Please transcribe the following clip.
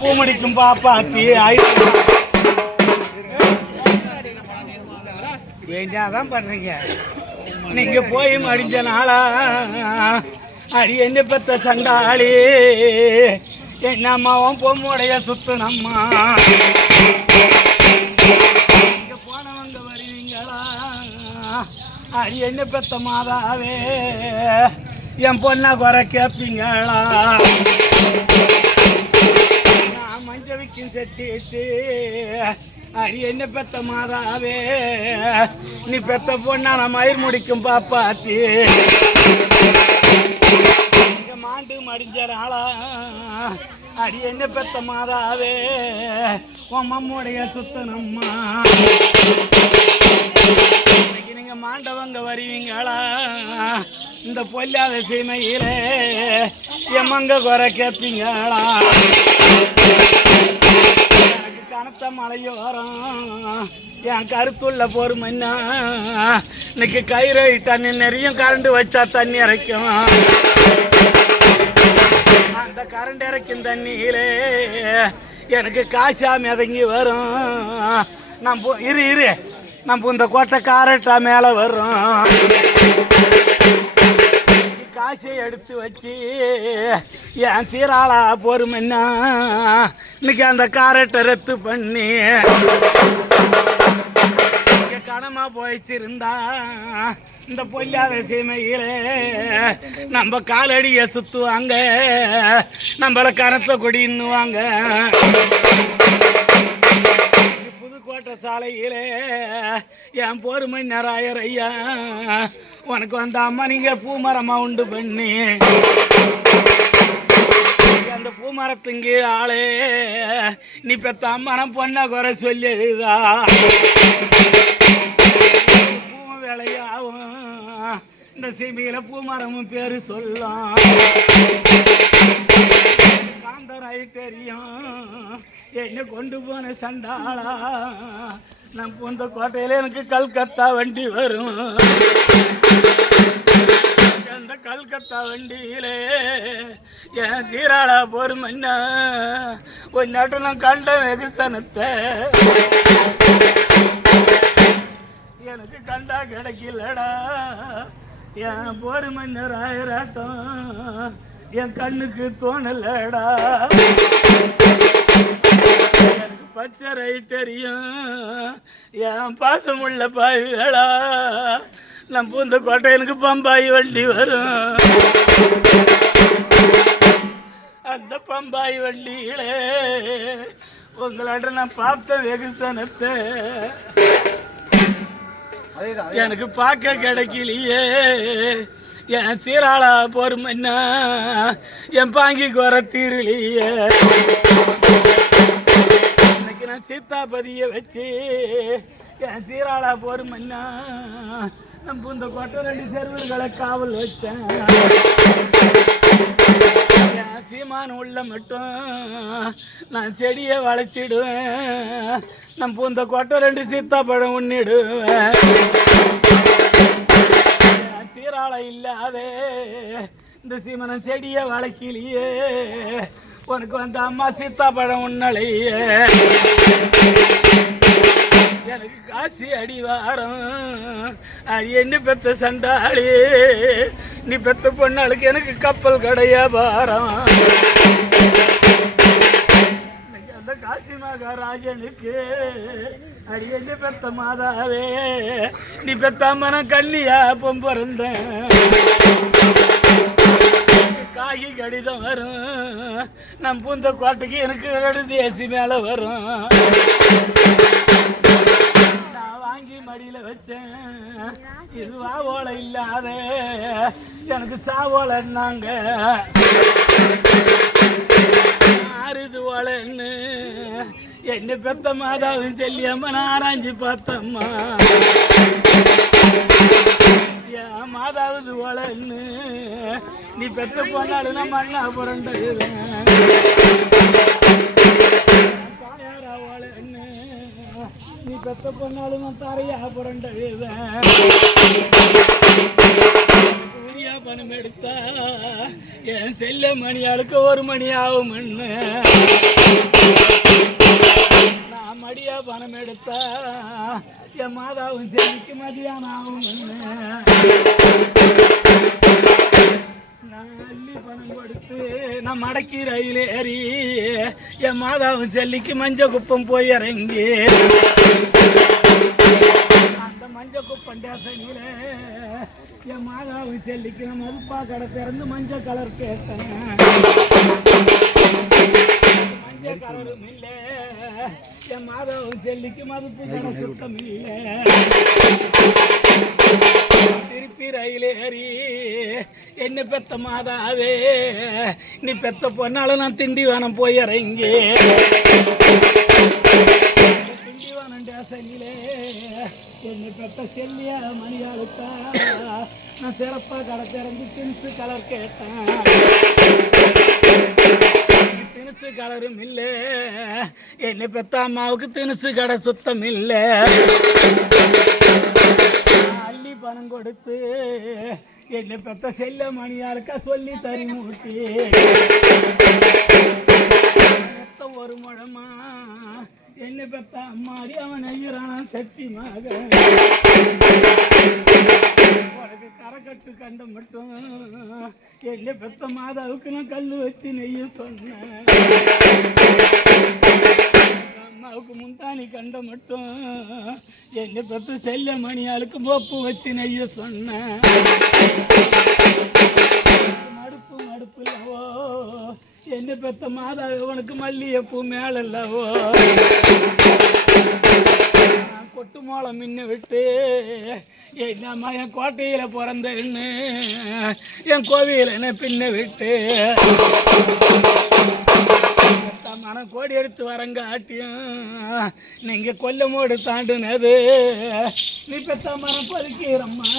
பூமடிக்கும் பாப்பாத்தி என்னதான் பண்றீங்க நீங்க போய் மடிஞ்ச நாளா அடி என்ன பெத்த சண்டாளி என்ன அம்மாவும் பொம்முடைய சுத்துனம்மா இங்க போனவங்க வருவீங்களா அடி என்ன பெத்த மாதாவே என் பொண்ணா குறை கேப்பீங்களா நான் மஞ்சவிக்கும் செட்டிச்சு அடி என்ன பெத்த மாதாவே நீ பெத்த பொண்ணா நான் மயிர் முடிக்கும் பாப்பாத்தி இங்க மாண்டு மடிஞ்சறாளா அடி என்ன பெத்த மாதாவே உன் மம்முடைய சுத்தனம்மா இன்னைக்கு நீங்க மாண்டவங்க வருவீங்களா இந்த பொல்லாத சீமையிலே எம்மங்க குறை கேப்பீங்களா எனக்கு கனத்த மலையோரம் என் கருத்துள்ள பொறுமன்னா இன்னைக்கு கயிறு தண்ணி நிறைய கரண்ட் வச்சா தண்ணி இறைக்கும் அந்த கரண்ட் இறைக்கும் தண்ணியிலே எனக்கு காசா மிதங்கி வரும் நான் இரு நம்ம இந்த கோட்டை காரட்டா மேலே வரும் காசை எடுத்து வச்சு என் சீராளா பொறுமன்னா இன்னைக்கு அந்த காரட்டை ரத்து பண்ணி கனமா போயிச்சிருந்தா இந்த பொல்லாத சீமையிலே நம்ம காலடியை சுத்துவாங்க நம்மள கனத்தை கொடின்னுவாங்க புதுக்கோட்டை சாலையிலே என் பொறுமை நராயர் ஐயா உனக்கு வந்த அம்மா நீங்க பூமரமா உண்டு பண்ணி அந்த பூமரத்துங்க ஆளே நீ பெத்த அம்மரம் பொண்ண குறை சொல்லி எழுதா பூ வேலையாகும் இந்த சீமையில பூமரமும் பேரு சொல்லலாம் காந்தராய் தெரியும் என்ன கொண்டு போன சண்டாளா நான் இந்த கோட்டையில எனக்கு கல்கத்தா வண்டி வரும் அந்த கல்கத்தா வண்டியிலே என் சீராளா பொறுமன்னா ஒரு நாட்டு நான் கண்ட வெகுசனத்தை எனக்கு கண்டா கிடைக்கலடா என் பொறுமன்னர் ஆயிராட்டம் என் கண்ணுக்கு தோணலடா எனக்கு பச்சை ரைட்டரியும் என் பாசமுள்ள பாய்களா நான் பூந்த கோட்டை எனக்கு பம்பாய் வண்டி வரும் அந்த பம்பாய் வண்டியிலே உங்களாட்ட நான் பார்த்த வெகுசனத்தை எனக்கு பார்க்க கிடைக்கலையே என் சீராளா பொறுமன்னா என் பாங்கி குறை தீரலையே இன்னைக்கு நான் சீதாபதியை வச்சு என் சீராளா பொறுமன்னா நம்ம இந்த கொட்டை ரெண்டு செருவுகளை காவல் வச்சேன் என் சீமான் உள்ள மட்டும் நான் செடியை வளைச்சிடுவேன் நம்ம இந்த கொட்டை ரெண்டு சீத்தாப்பழம் உண்ணிடுவேன் சீராளை இல்லாதே இந்த சீமனம் செடியை வளைக்கலையே உனக்கு வந்த அம்மா சீத்தாப்பழம் உன்னலையே எனக்கு காசி அடிவாரம் அது என்ன பெத்த சண்டாளி நீ பெத்த பொண்ணாளுக்கு எனக்கு கப்பல் கடைய பாரம் அந்த காசி மகாராஜனுக்கு அது என்ன பெத்த மாதாவே நீ பெத்த அம்மன கல்லியா பொம்பிறந்தேன் காகி கடிதம் வரும் நம் பூந்த கோட்டைக்கு எனக்கு கடுதேசி மேலே வரும் நான் வாங்கி மடியில வச்சேன் இது வாவோலை இல்லாத எனக்கு சாவோலைன்னாங்க ஆறுது ஓலைன்னு என்ன பெத்த மாதாவும் சொல்லியம்மா நான் ஆராய்ச்சி பார்த்தம்மா என் மாதாவது ஓலைன்னு நீ பெத்த போனாலும் நான் மண்ணா புரண்டுவேன் தாயாரா ஓலைன்னு நீ பெத்த பொண்ணாலும் நான் தரையா புரண்டுவேன் உரியா பணம் எடுத்தா என் செல்ல மணியாளுக்கு ஒரு மணி ஆகும் மனம் எடுத்தா என் மாதாவும் செல்லிக்கு மதியானம் ஆகும். நான் அள்ளி பணம் கொடுத்து நான் மடக்கி ரயில் ஏறி என் மாதாவும் செல்லிக்கு மஞ்ச குப்பம் போய் இறங்கி அந்த மஞ்ச குப்பம் டேசனில என் மாதாவும் செல்லிக்கு நான் மதுப்பா கடை திறந்து மஞ்சள் கலர் கேட்டேன். மஞ்சள் கலரும் இல்லை என் மாதாவும் செல்லிக்கு மதுப்பு கடை சுத்தம் இல்லை. திருப்பி ரயில் ஏறி என்ன பெத்த மாதாவே நீ பெத்த பொண்ணால நான் திண்டிவனம் போய் இறங்கி திண்டிவனம் டேசனிலே என்னை பெத்த செல்லியா மணியாளுக்கா நான் சிறப்பாக கடை திறந்து திணிச்சு கலர் கேட்டேன். திணிச்சு கலரும் இல்லை என்னை பெத்த அம்மாவுக்கு திணிச்சு கடை சுத்தம் இல்லை. அள்ளி பணம் கொடுத்து என்னை பெத்த செல்ல மணியாளுக்கா சொல்லி தறி மூட்டி ஒரு முழமா என்னை பெத்த அம்மாடி அவன் ஐயரான சக்தி மகன். உனக்கு கரைக்கட்டு கண்ட மட்டும் என்னை பெத்த மாதாவுக்கு நான் கல் வச்சு நெய்ய சொன்னேன். அம்மாவுக்கு முந்தானி கண்ட மட்டும் என்னை பெத்த செல்ல மணியாளுக்கு மோப்பு வச்சு நெய்ய சொன்னேன். மடுப்பு மடுப்பு இல்லவோ என்னை பெத்த மாதா உனக்கு மல்லிகைப்பூ மேலல்லவோ. கொட்டு மோளம் மின்ன விட்டு என் அம்மா என் கோட்டையில் பிறந்தன்னு என் கோவியில் என்ன பின்ன விட்டு மனம் கோடி எடுத்து வரங்காட்டியும் நீங்க கொல்லமோடு தாண்டுனது நீ பெத்த மரம் பதுக்கிறம்மா.